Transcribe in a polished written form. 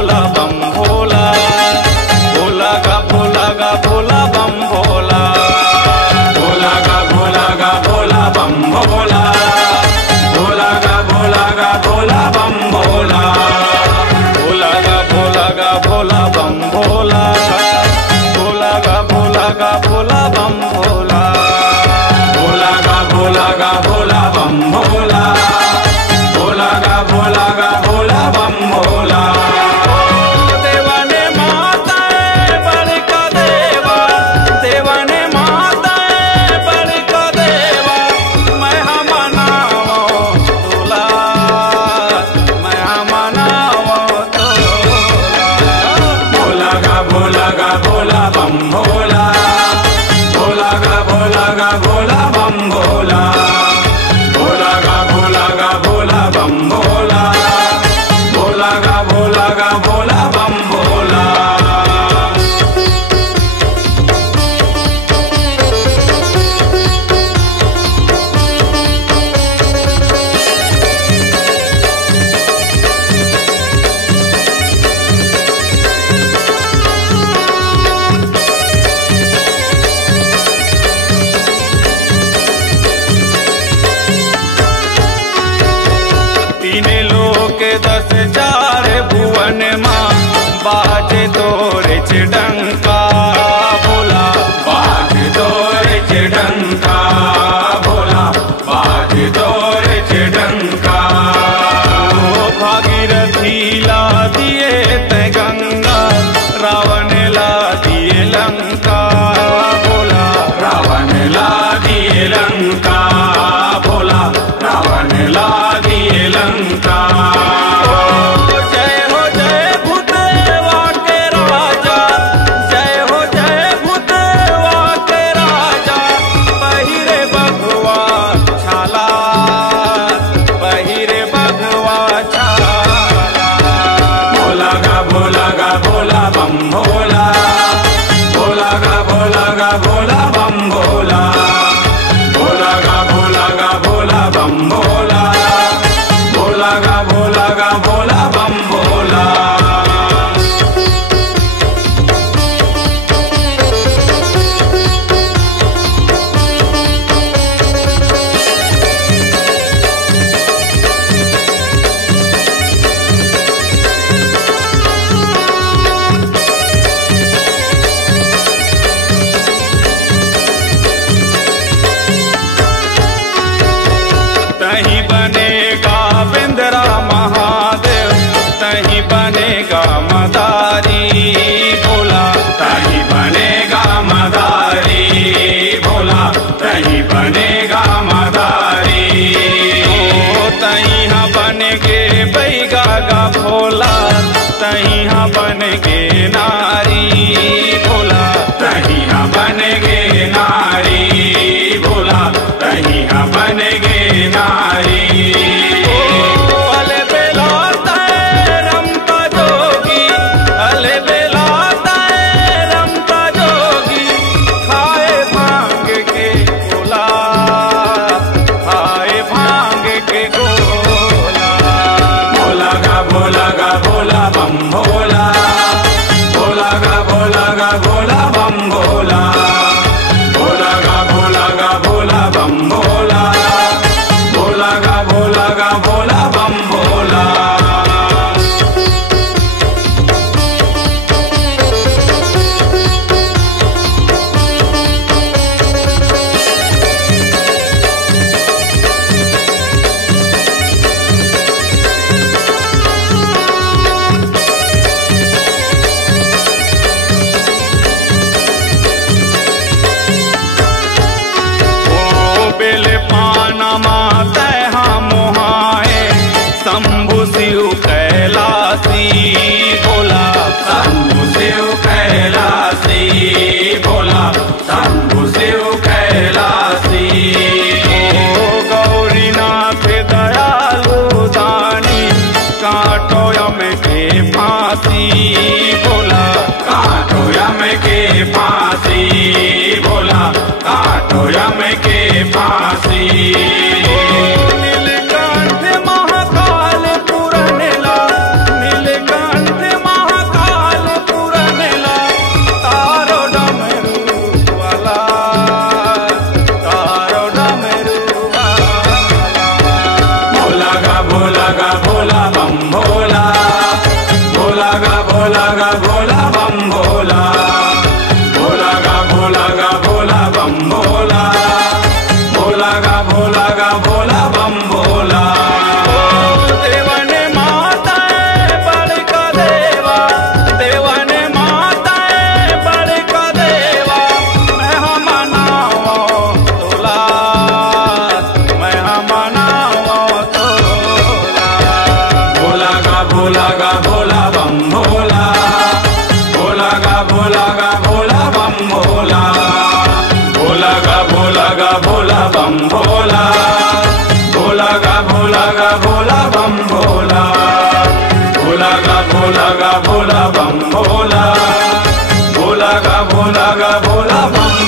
भोला बम भोला, भोला गा भोला गा भोला बम भोला, भोला गा भोला गा भोला बम भोला, भोला गा भोला गा भोला बम भोला, भोला गा भोला गा भोला बम भोला, भोला गा भोला गा भोला बम भोला, भोला गा भोला गा भोला बम भोला, भोला गा भोला गा भोला बम भोला। देवा ने माता बड़का देवा, देवा ने माता बड़का देवा, मैं मनावो तोला, मैं मनावो तोला। भोला गा भोला गा भोला बम भोला, भोला गा भोला गा भोला बम भोला, भोला गा भोला गा भोला बम भोला, भोला गा भोला गा भोला बम भोला। तीने लोक 10 चार भुवन माँ बाजे तोरे चिडंका भोला, बाजे तोरे चिडंका भोला, बाजे तोरे चिडंका। भागीरथी ला दिए ते गंगा, रावण ला दिए लंका भोला, रावण ला दिए लंका भोला, रावण ला दिए लंका। जय हो जय भूदेवा के राजा, जय हो जय भूदेवा के राजा, पहिरे बघवा छाला, पहिरे बघवा छाला। भोला गा भोला गा भोला बम भोला, भोला गा भोला गा भोला बम भोला, भोला गा भोला गा भोला बम भोला, भोला गा भोला गा भोला बम भोला। तहीं बनेगा बिंद्रा महादेव, तहीं बनेगा मदारी भोला, तहीं बनेगा मदारी भोला, तहीं बनेगा मदारी। तहीं बनेगे बैगा गा भोला, तहीं बनेगे नारी भोला, तहीं बनेगे नारी भोला, तहीं बनेगे नारी। अले बेला रम का जोगी, अले बेला रम का जोगी, खाए भांग के गोला, खाए भांग के गोला। भोला गा भोला गा भोला बम भोला, भोला गा भोला गा भोला बम भोला, भोला गा भोला गा भोला बम भोला, भोला गा भोला गा भोला बम भोला। बेल पाना माता मोहाए, शंभु शिव कैलासी भोला, शंभु शिव कैलासी भोला, शंभु शिव कैलासी। गौरीनाथ दयालु दानी, काटो यम के फांसी भोला, काटो यम के फांसी भोला, काटो यम के फांसी। नीलकंठ महाकाल पुरनला, नीलकंठ भोला बम भोला, भोला गा भोला गा भोला बम भोला, भोला गा भोला गा भोला बम भोला, भोला गा भोला गा भोला बम